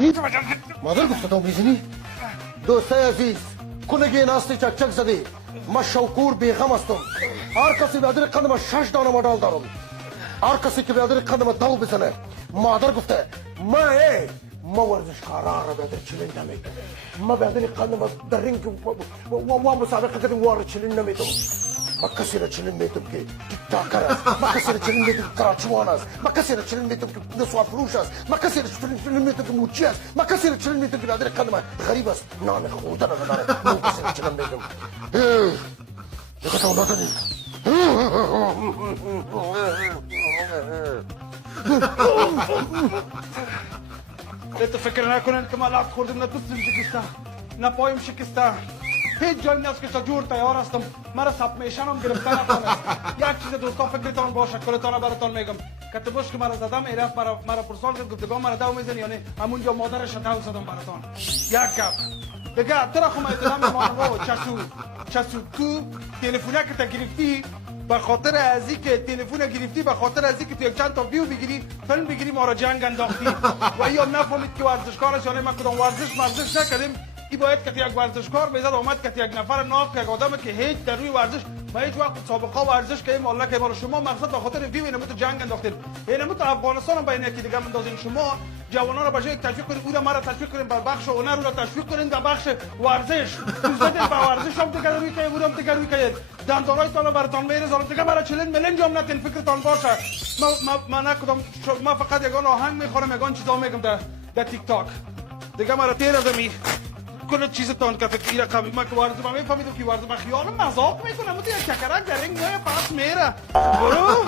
میزنی؟ مادر گفته تو میزنی؟ دوستای عزیز کنگی ناستی چک زدی ما شوکور بیغم هستم هر کسی بیادر قدم 6 دانه مدال دارم هر کسی که بیادر قدم دو بزنه مادر گفته ما ورزشکارا را بیادر چلین نمیدم ما بیادر قدم در رینگ و مسابقه کردیم وار چلین نمیدم ما کسی را چلین میدم که تیک تاکر است ما کسی را چلین میدم که کراچوان است ما کسی را چلین میدم که نسوار فروش است ما کسی را چلین میدم که موچی است ما کسی را چلین میدم که بیادر قدم غریب است نان خوردن نداره ما کسی را چلین میدم دیگه تو نداری انت فکر نکنن که ما لعب خوردم نه دوستم شکسته نه پایم شکسته هیچ جایی نیست که جور تیار هستم مرا سب میشنم گرفته نکنه یک چیز دوستا فکرتان باشه کلتان براتان میگم کتبوش که مرا زدم ایرف مرا پرسال کرد گفتگاه مرا دو میزنی یعنی همونجا مادرش دو زدم براتان یک گپ دیگه ترا خو احترام میمانم چسو تو تلفونه که گرفتی به خاطر ازی که تلفن گرفتی به خاطر ازی که تو یک چند تا ویو بگیری فیلم بگیری ما را جنگ انداختی و یا نفهمید که ورزشکارش یعنی ما کدام ورزش نکردیم این باید که یک ورزشکار بیزد آمد که یک نفر ناف یک آدم که هیچ در روی ورزش ما هیچ وقت سابقه ورزش که مالا که مال شما مقصد به خاطر ویو اینمو تو جنگ انداختید اینمو تو افغانستان هم بین یکی دیگه مندازین شما جوانان رو به جای تشویق کنید او را ما را تشویق کنید به بخش هنر رو تشویق کنید در بخش ورزش دوست به ورزش هم دیگه روی که اونم دیگه روی که دندانای تان براتان میرزارم دیگه برای چلین ملین جام نتین فکرتان باشه ما نکدم ما فقط یگان آهنگ میخورم یگان چیزا میگم در تیک تاک دیگه مرا تیر از می کل چیزتان که فکر رقمی ما که وارد ما میفهمیدم که وارد ما خیال مذاق میکنم تو یک چکرک در این پاس میره برو